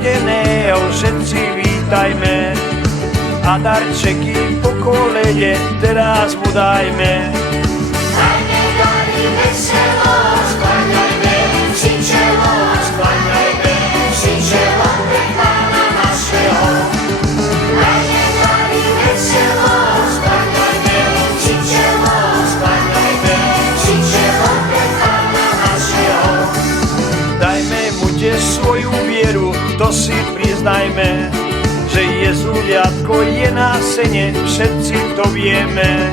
narodeného všetci vítajme a darčeky po kolede teraz mu dajme. Dajme dary veselo, skláňajme, si čelo, skláňajme, si čelo pre Pána našeho. Dajme dary veselo, skláňajme, si čelo, skláňajme, si čelo pre Pána našeho. Dajme mu tiež svoju vieru, to si priznajme, že Jezuliatko je na sene, všetci to vieme.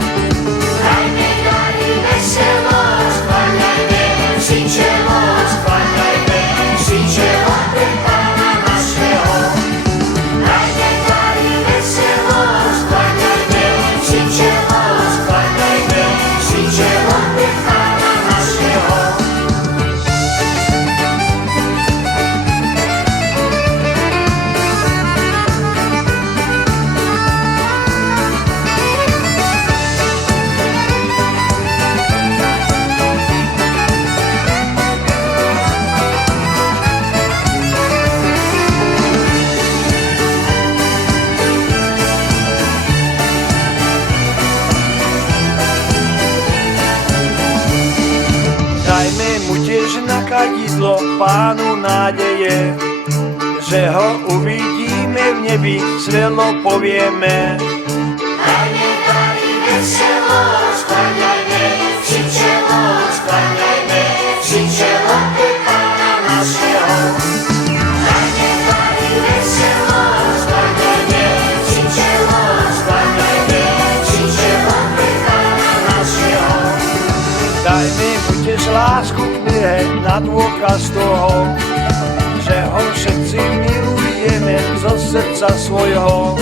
Dajme dary veselo, skláňajme, si čelo, skláňajme, si čelo pre Pána našeho. Dajme dary veselo, skláňajme, si čelo, skláňajme, si čelo pre Pána našeho. Dajme mu tiež na kadidlo Pánu nádeje, že ho uvidíme v nebi, svelo povieme. Dajme dary veselo, skláňajme, si čelo, skláňajme, si čelo pre Pána našeho. Dajme dary veselo, skláňajme, si čelo, skláňajme, si čelo pre Pána našeho. Dajme mu tiež lásku k miere na dôkaz toho, že ho všetci milujeme zo srdca svojho.